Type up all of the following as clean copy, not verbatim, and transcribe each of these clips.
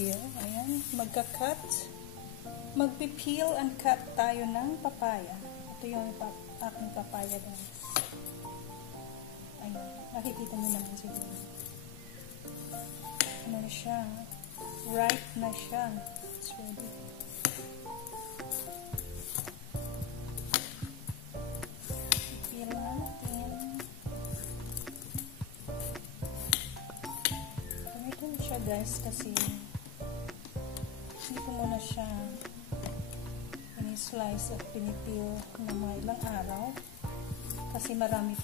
peel. Ayan, magpipeel and cut tayo ng papaya. Ito yung aking papaya, guys. Ayan, nakikita niyo naman siguro. Ano na siya? Ripe na siya. It's ready. Peel natin. Ganito na siya, guys, kasi hindi ko muna siya slice at pinipeel na mga ilang araw kasi marami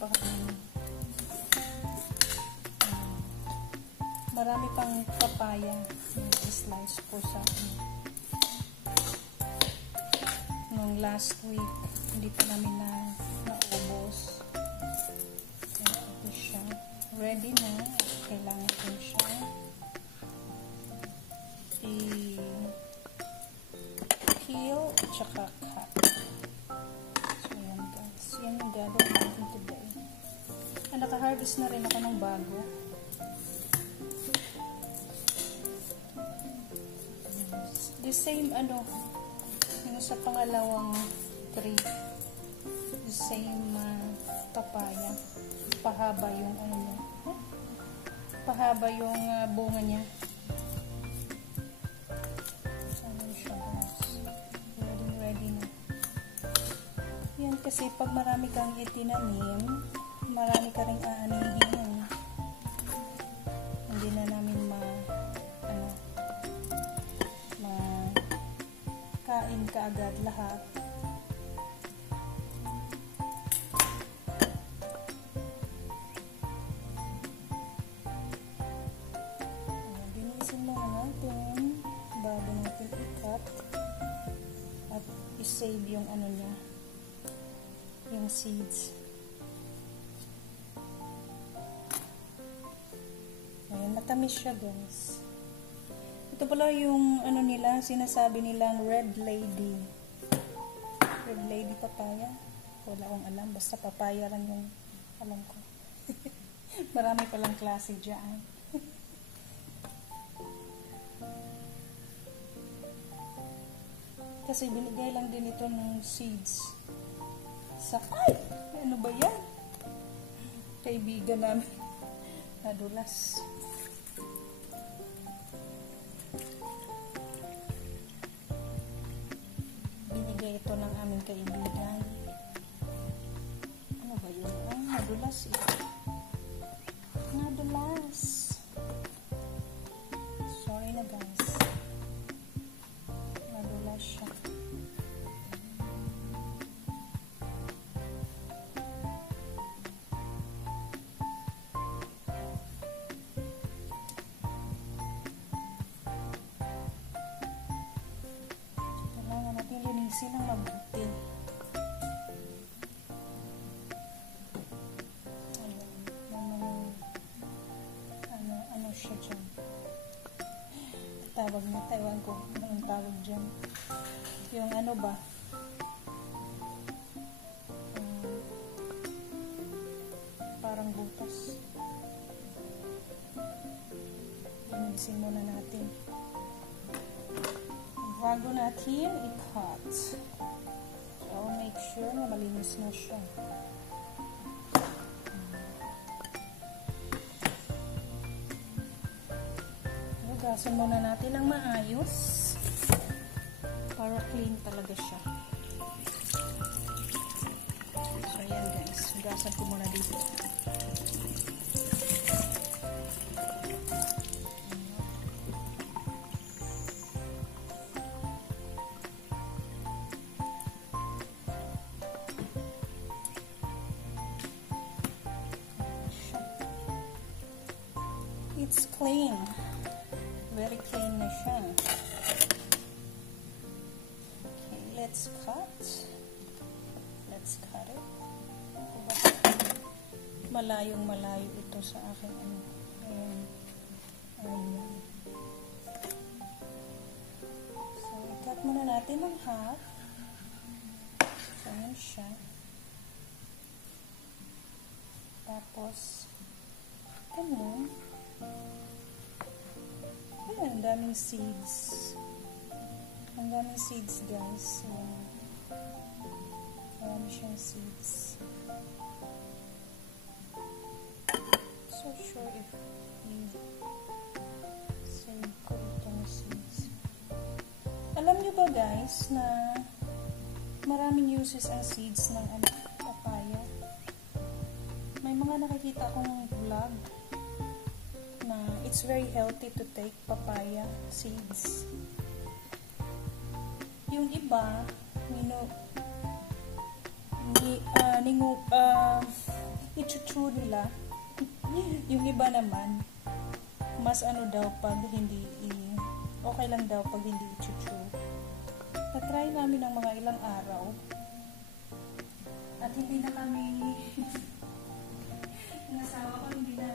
pang papaya na slice ko sa nung last week. Hindi pa namin naubos. Kaya ito siya. Ready na. Kailangan ko siya i-peel at saka cut. So, yan guys. Yan yung gagawin natin today. Naka-harvest na rin ako ng bago. The same yung sa pangalawang tree. The same papaya. Pahaba yung niya. Pahaba yung bunga niya. Ready na. Yan kasi pag marami kang itinanim, marami ka rin aanihin. Hindi na namin kain ka agad lahat. Linisin muna natin bago natin i-cut at i-save yung niya, yung seeds. Ayan, matamis siya guys. Ito pala yung nila, sinasabi nilang red lady. Red lady papaya. Wala akong alam, basta papaya lang yung alam ko. Marami palang klase dyan. Kasi binigay lang din ito ng seeds. Ay! Ano ba yan? Kaibigan namin. Nadulas. Binigay ito ng aming kaibigan. Ano ba yun? Ay, nadulas eh. Nadulas. Sorry na guys. Nadulas siya. Linisin ang mabuti. Ano siya dyan? Tawag na, Taiwan ko. Anong tawag dyan? Yung ba? Parang butas. Linisin muna natin. Bago natin i-cut. So, make sure na malinis na siya. Hugasan muna natin ng maayos para clean talaga siya. So, ayan guys. Hugasan ko muna dito. It's clean. Very clean na siya. Okay, let's cut. Let's cut it. Malayong malayo ito sa akin. Ayan. Ayan. So, i-cut muna natin ng half. So, ayan siya. Tapos, ganun. Ayan, ang daming seeds. Ang daming seeds, guys. Ayan. Marami siyang seeds. So sure if save ko itong seeds. Alam nyo ba, guys, na maraming uses ang seeds ng papaya? May mga nakikita akong vlog na it's very healthy to take papaya seeds. Yung iba, ichuchu nila. Yung iba naman, mas daw pag hindi okay lang daw pag hindi ichuchu. Na-try namin ng mga ilang araw at hindi na kami ng asawa ko hindi na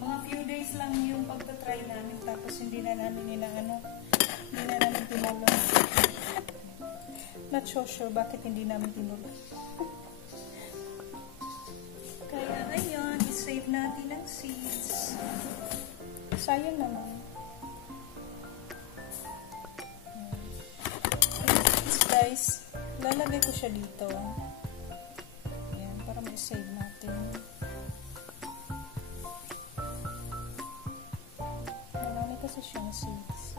mga few days lang yung pagta-try namin tapos hindi na namin tinuloy. Not so sure bakit hindi namin tinuloy. Kaya ayun, i-save natin ang seeds. Sayang naman. Guys, lalagay ko siya dito. Ayan, para ma-save natin. Marami kasi siyang seeds.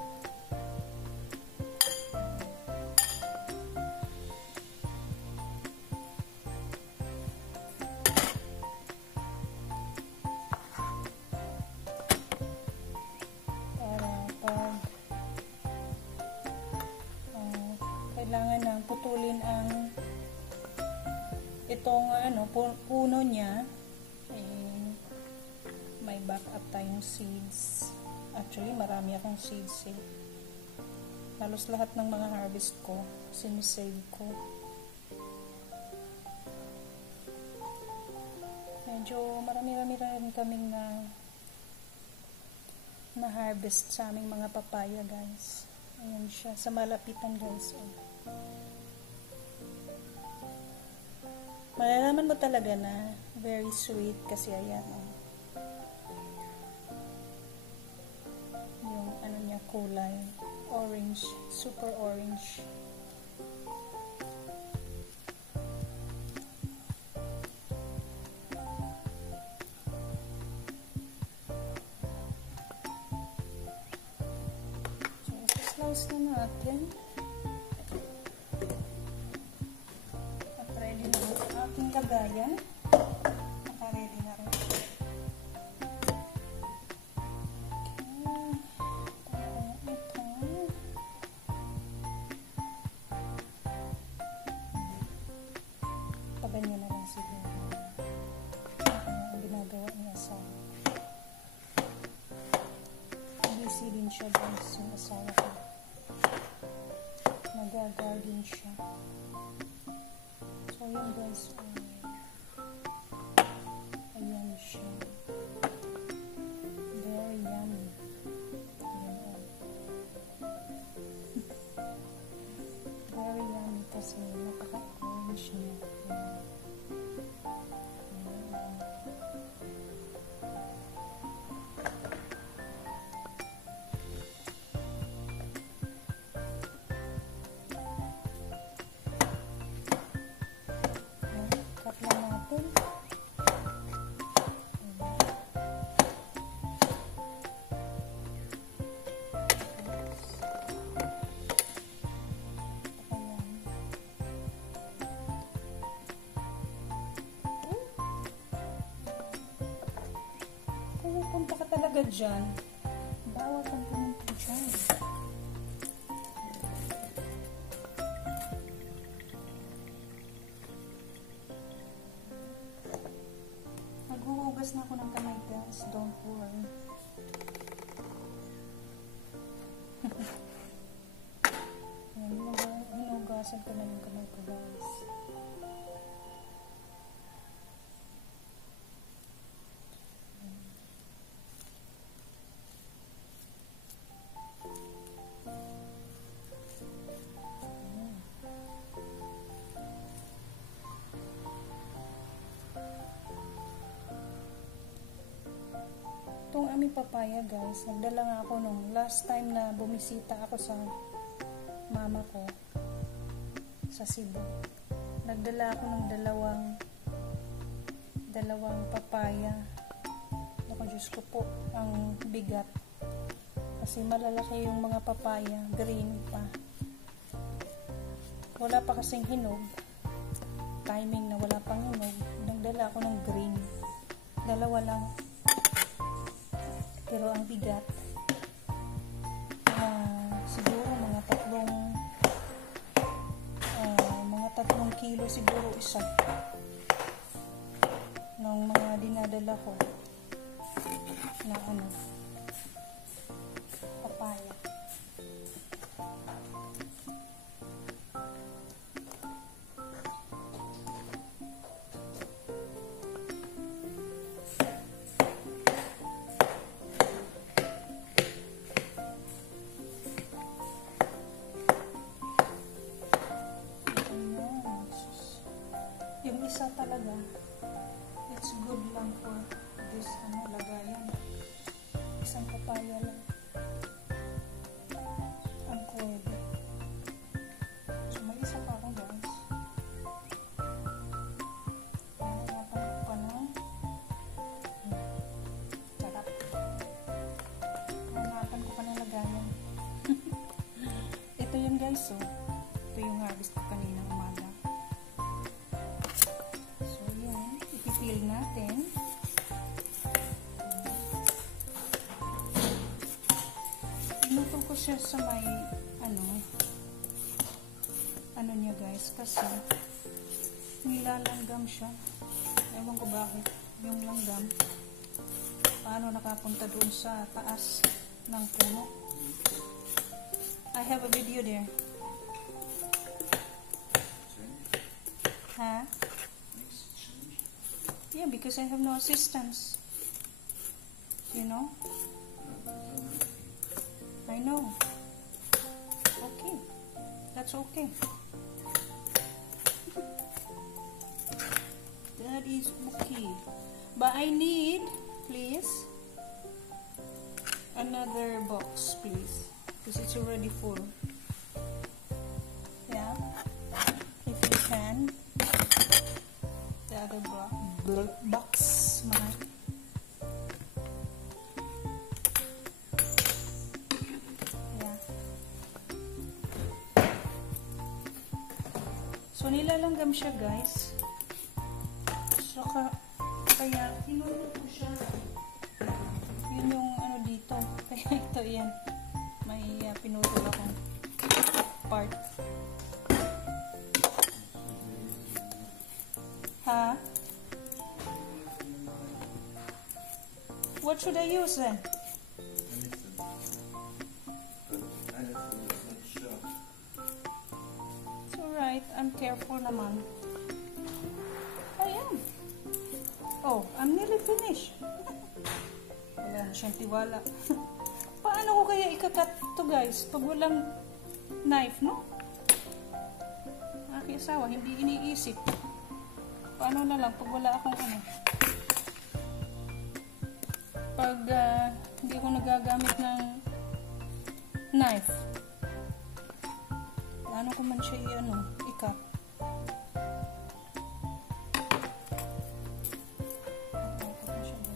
Kailangan nang putulin ang itong puno niya. May backup tayong seeds. Actually, marami akong seeds eh. Halos lahat ng mga harvest ko, sinisave ko. Medyo marami-rami rin kaming na harvest sa aming mga papaya, guys. Ayan siya, sa malapitan, guys. Malalaman mo talaga na very sweet kasi ayan yung niya kulay orange, super orange. So slice na natin. Aking lagayan. Naka-ready na rin. Okay. Ito. Paganyan na lang siguro. Ang ginagawa niya sa busy din siya guys yung asawa ko. Nag-garden siya. So, ayan guys. Ayan siya. Very yummy. Ayan. Very yummy kasi napaka-orange niya. Punta ka talaga dyan. Bawat ang pumunta dyan. Maghuhugas na ako ng kamay guys. Don't worry. Hinugasan ko na yung kamay ko guys. Itong aming papaya guys, nagdala nga ako nung last time na bumisita ako sa mama ko sa Cebu. Nagdala ako ng dalawang papaya. Ako, Diyos ko po, ang bigat. Kasi malalaki yung mga papaya, green pa. Wala pa kasing hinog. Timing na wala pang hinog. Nagdala ako ng green. Dalawa lang. Pero ang bigat. Siguro mga tatlong kilo siguro isa. Ng mga dinadala ko na papaya. Yung isa talaga, it's good lang for this lagayan. Isang papaya lang ang pwede. So may isa pa ako guys. Hanapan ko pa ng sarap. Hanapan ko pa ng lagayan. Ito yun guys, so ito yung harvest ko kanina umaga. So yan, ipipil natin. Inuto ko siya sa may ano niya guys, kasi nilalanggam siya. Ewan ko bakit yung langgam paano nakapunta doon sa taas ng puno. I have a video there. Huh? Yeah, because I have no assistance. You know? I know. Okay. That's okay. That is okay. But I need, please, another box, please. Because it's already full. Yeah. If you can. The other box, man. Yeah. So nilalanggam siya guys. So kaya tinulo ko siya. Yun yung dito. Kaya ito yan. May pinutol akong part. Huh? What should I use then? It's alright. I'm careful naman. I am. Oh, I'm nearly finished. Wala na siyang tiwala. Paano ko kaya ikakat to guys pag walang knife, no? Aking asawa, hindi iniisip. Paano na lang pag wala akong pag hindi ko nagagamit ng knife, paano ko man siya ikat.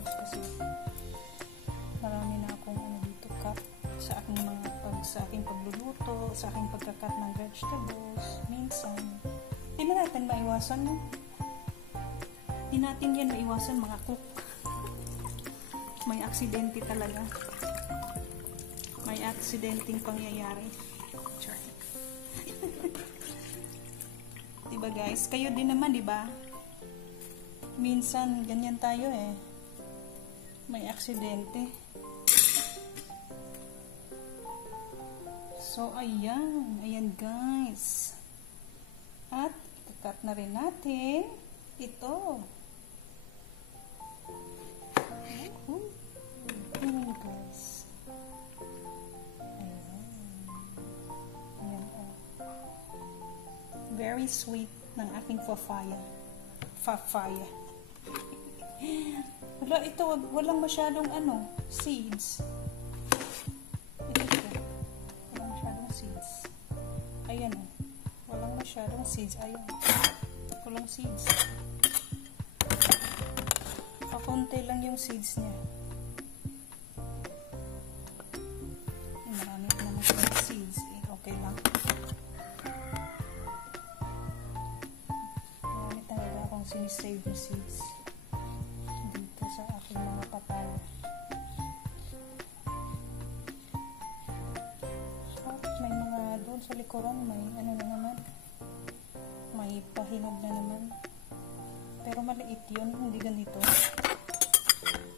Kasi marami na akong dito cut sa aking pagluluto, sa aking pagkakat ng vegetables. Minsan hindi na natin maiwasan yun. Hindi natin yan maiwasan mga cook. May aksidente talaga. May aksidenteng pangyayari. Diba guys? Kayo din naman, diba? Minsan, ganyan tayo eh. May aksidente. So, ayan. Ayan guys. At, ikakat na rin natin ito. Ayan guys. Ayan. Ayan very sweet ng aking papaya. Wala, ito, walang masyadong ano, seeds. Ito. Walang masyadong seeds. Ayan o. Walang masyadong seeds. Ayan. Walang seeds. Pakunti lang yung seeds niya. Marami naman yung seeds. Okay lang. Marami talaga akong sinisave na seeds dito sa aking mga papaya. At may mga doon sa likuran, may ano na naman. May pahinog na naman. Pero maliit yun, hindi ganito.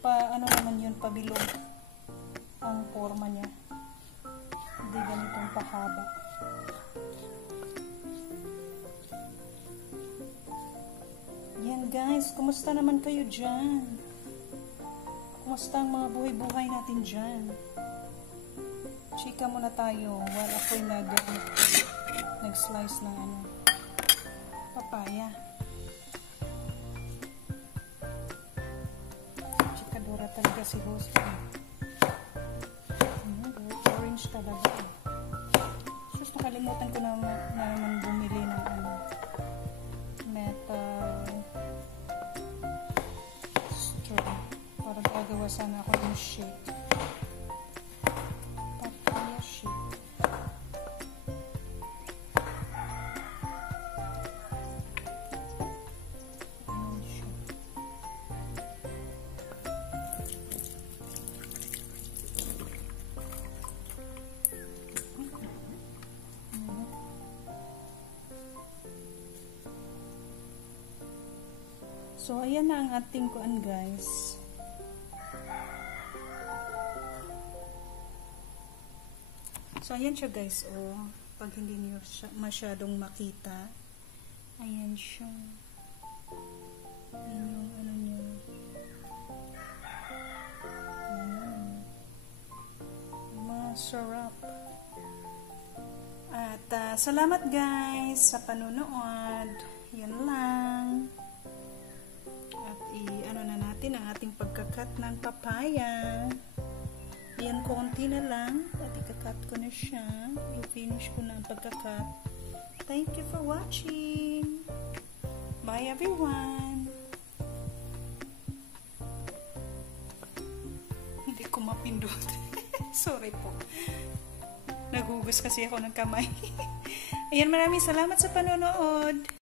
Ano naman yun, pabilog ang forma niya. Hindi ganitong pahaba. Yan guys, kumusta naman kayo dyan? Kumusta ang mga buhay-buhay natin dyan? Chika muna tayo while ako'y nag-slice ng ano, papaya. Chikadora talaga si Rose. Orange talaga. Sus, nakalimutan ko na naman bumili ng ano, metal straw para gagawa sana ako ng shake. Papaya shake. So, ayan na ang ating kuan guys. So, ayan siya guys. Oh, pag hindi niyo masyadong makita. Ayan siya. Ayan yung ano niya. Masarap. At salamat guys sa panonood. Yan lang. Ano na natin ang ating pagkakat ng papaya. Yan, konti na lang. At ikakat ko na siya. I-finish ko na ang pagkakat. Thank you for watching. Bye everyone. Hindi ko mapindot. Sorry po. Naghugas kasi ako ng kamay. Ayan, maraming salamat sa panonood.